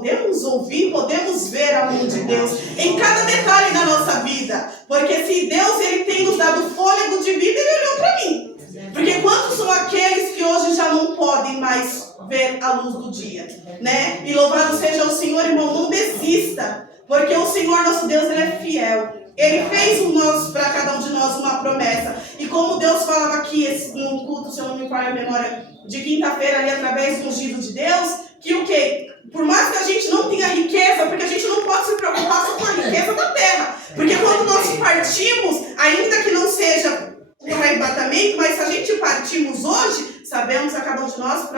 podemos ouvir, podemos ver a mão de Deus em cada detalhe da nossa vida. Porque se Deus ele tem nos dado fôlego de vida, ele olhou para mim. Porque quantos são aqueles que hoje já não podem mais ver a luz do dia, né? E louvado seja o Senhor, irmão, não desista. Porque o Senhor nosso Deus, ele é fiel. Ele fez para cada um de nós uma promessa. E como Deus falava aqui num culto, se eu não me falha a memória, de quinta-feira ali através do ungido de Deus, que o quê? Por mais que a gente não tenha riqueza, porque a gente não pode se preocupar só com a riqueza da terra. Porque quando nós partimos, ainda que não seja um arrebatamento, mas se a gente partimos hoje, sabemos a cada um de nós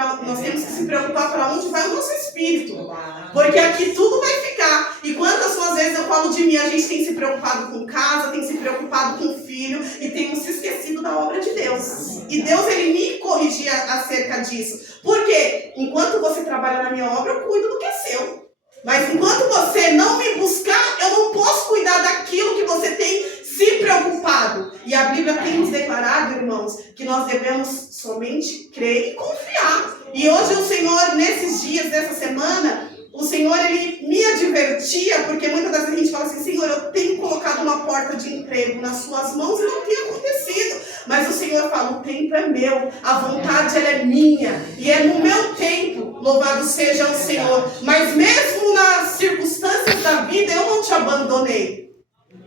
temos que se preocupar para onde vai o nosso espírito. Porque aqui tudo vai ficar. E quantas são as vezes eu falo de mim, a gente tem se preocupado com casa, tem se preocupado com filho e temos se esquecido da obra de Deus. E Deus ele me corrigia acerca disso. Porque enquanto você trabalha na minha obra, eu cuido do que é seu. Mas enquanto você não me buscar, eu não posso cuidar daquilo que você tem se preocupado. E a Bíblia tem nos declarado, irmãos, que nós devemos somente crer e confiar. E hoje o Senhor, nesses dias, nessa semana, o Senhor, ele me advertia, porque muitas das vezes a gente fala assim, Senhor, eu tenho colocado uma porta de emprego nas suas mãos e não tem acontecido. Mas o Senhor fala, o tempo é meu, a vontade ela é minha, e é no meu tempo, louvado seja o Senhor. Mas mesmo nas circunstâncias da vida, eu não te abandonei.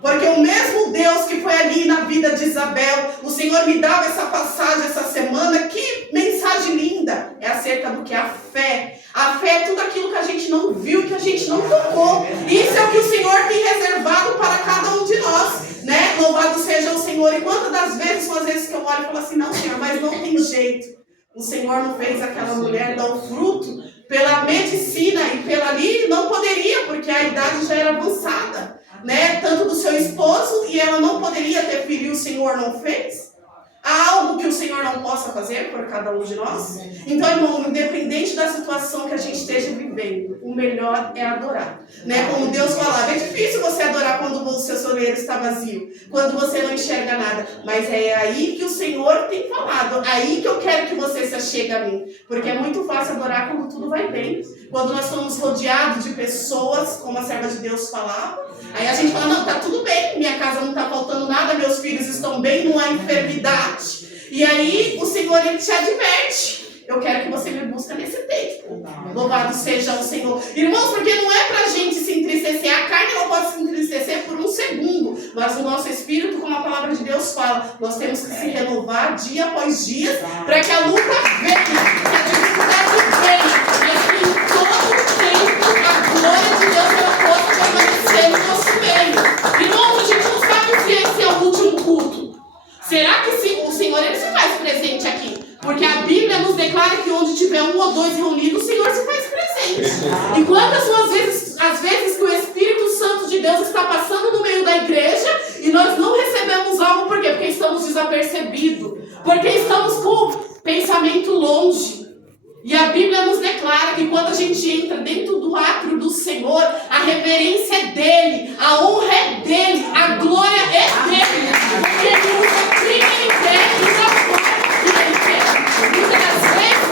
Porque o mesmo Deus que foi ali na vida de Isabel, o Senhor me dava essa passagem essa semana, que mensagem linda, é acerca do que é a fé. A fé é tudo aquilo que a gente não viu, que a gente não tocou. Isso é o que o Senhor tem reservado para cada um de nós, né? Louvado seja o Senhor. E quantas das vezes são as vezes que eu olho e falo assim, não, Senhor, mas não tem jeito. O Senhor não fez aquela mulher dar o fruto pela medicina e pela ali, não poderia, porque a idade já era avançada, né? Tanto do seu esposo, e ela não poderia ter filho e o Senhor não fez. Há algo que o Senhor não possa fazer por cada um de nós? Então, irmão, independente da situação que a gente esteja vivendo, o melhor é adorar, né? Como Deus falava, é difícil você adorar quando o seu celeiro está vazio, quando você não enxerga nada, mas é aí que o Senhor tem falado, aí que eu quero que você se achegue a mim, porque é muito fácil adorar quando tudo vai bem, quando nós estamos rodeados de pessoas, como a serva de Deus falava, aí a gente fala, não, tá tudo bem, minha casa não está faltando nada, meus filhos estão bem, não há enfermidade. E aí o Senhor ele te adverte. Eu quero que você me busque nesse tempo. Louvado seja o Senhor. Irmãos, porque não é pra gente se entristecer. A carne não pode se entristecer por um segundo. Mas o nosso espírito, como a palavra de Deus fala, nós temos que se renovar dia após dia para que a luta venha, que a dificuldade venha. Mas que em todo o tempo a glória de Deus ela possa permanecer no nosso meio. Irmãos, a gente não sabe se esse é o último culto. Será que o Senhor ele se faz presente aqui? Porque a Bíblia nos declara que onde tiver um ou dois reunidos, o Senhor se faz presente. E quantas são as vezes que o Espírito Santo de Deus está passando no meio da igreja e nós não recebemos algo, por quê? Porque estamos desapercebidos. Porque estamos com o pensamento longe. E a Bíblia nos declara que quando a gente entra dentro do átrio do Senhor, a reverência é dele, a honra é dele, a glória é dele. Porque ele usa quem ele quer e da forma que ele quer. Muitas das vezes,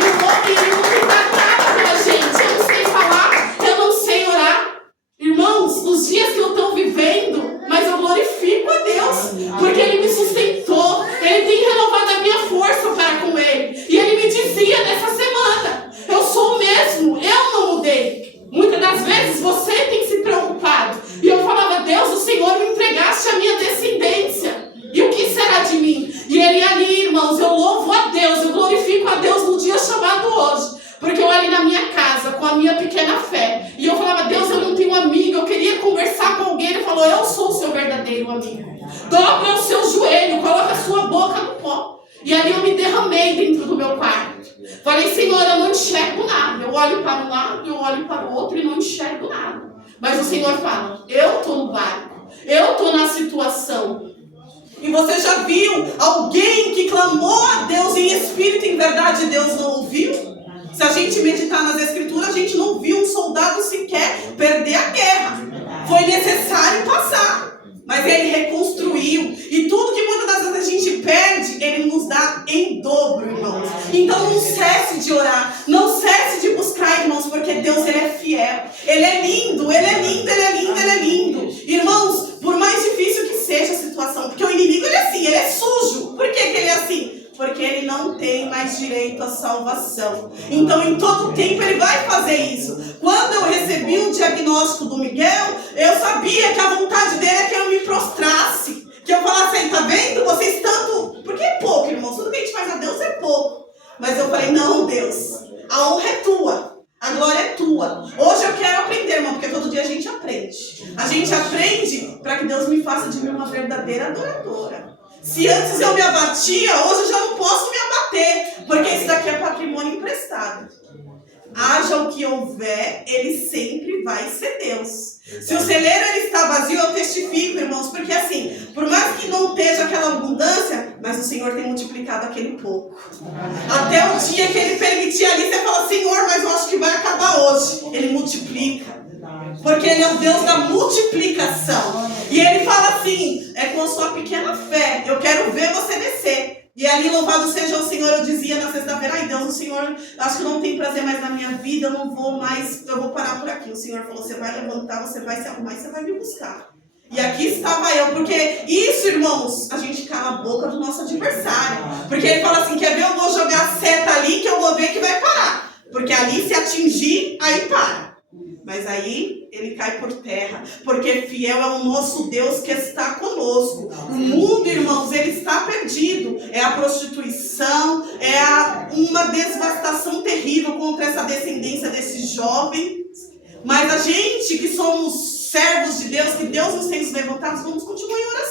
o homem ele não tem nada pela gente. Eu não sei falar, eu não sei orar. Irmãos, os dias que eu estou vivendo, mas eu glorifico a Deus, porque ele me sustentou, ele tem renovado a minha força para com ele. E ele me dizia nessa semana, eu sou o mesmo, eu não mudei. Muitas das vezes você tem se preocupado. E eu falava, Deus, o Senhor me entregaste a minha descendência. E o que será de mim? E ele ali, irmãos, eu louvo a Deus, eu glorifico a Deus no dia chamado hoje. Porque eu ali na minha casa, com a minha pequena fé. E eu falava, Deus, eu não tenho amigo, eu queria conversar com alguém. Ele falou, eu sou o seu verdadeiro amigo. Dobra o seu joelho, coloca a sua boca no pó. E ali eu me derramei dentro do meu quarto. Falei, Senhor, eu não enxergo nada. Eu olho para um lado, eu olho para o outro e não enxergo nada. Mas o Senhor fala, eu estou no barco, eu estou na situação. E você já viu alguém que clamou a Deus em espírito e em verdade Deus não ouviu? Se a gente meditar nas escrituras, a gente não viu um soldado sequer perder a guerra. Foi necessário passar. Mas ele reconstruiu. E tudo que muitas das vezes a gente perde, ele nos dá em dobro, irmãos. Então não cesse de orar. Não cesse de buscar, irmãos, porque Deus, ele é fiel. Ele é lindo, ele é lindo, ele é lindo, ele é lindo. Irmãos, por mais difícil que seja a situação, porque o inimigo, ele é assim, ele é sujo. Por que que ele é assim? Porque ele não tem mais direito à salvação. Então, em todo tempo, ele vai fazer isso. Quando eu recebi o diagnóstico do Miguel, eu sabia que a vontade dele é que eu me prostrasse. Que eu falasse assim, tá vendo? Vocês tanto... Porque é pouco, irmão. Tudo que a gente faz a Deus é pouco. Mas eu falei, não, Deus. A honra é tua. A glória é tua. Hoje eu quero aprender, irmão, porque todo dia a gente aprende. A gente aprende para que Deus me faça de mim uma verdadeira adoradora. Se antes eu me abatia, hoje eu já não posso me abater, porque isso daqui é patrimônio emprestado. Haja o que houver, ele sempre vai ser Deus. Se o celeiro ele está vazio, eu testifico, irmãos, porque assim, por mais que não esteja aquela abundância, mas o Senhor tem multiplicado aquele pouco. Até o dia que ele permitir ali, você fala, Senhor, mas eu acho que vai acabar hoje. Ele multiplica. Porque ele é o Deus da multiplicação. E ele fala assim, é com a sua pequena fé, eu quero ver você descer. E ali, louvado seja o Senhor, eu dizia na sexta-feira, ai Deus, o Senhor, acho que não tem prazer mais na minha vida, eu não vou mais, eu vou parar por aqui. O Senhor falou, você vai levantar, você vai se arrumar e você vai me buscar. E aqui estava eu, porque isso, irmãos, a gente cala a boca do nosso adversário. Porque ele fala assim, quer ver, eu vou jogar a seta ali que eu vou ver que vai parar. Porque ali se atingir, aí para. Mas aí ele cai por terra, porque fiel é o nosso Deus que está conosco. O mundo, irmãos, ele está perdido. É a prostituição, uma devastação terrível contra essa descendência desse jovem. Mas a gente que somos servos de Deus, que Deus nos tem nos levantado, vamos continuar em oração.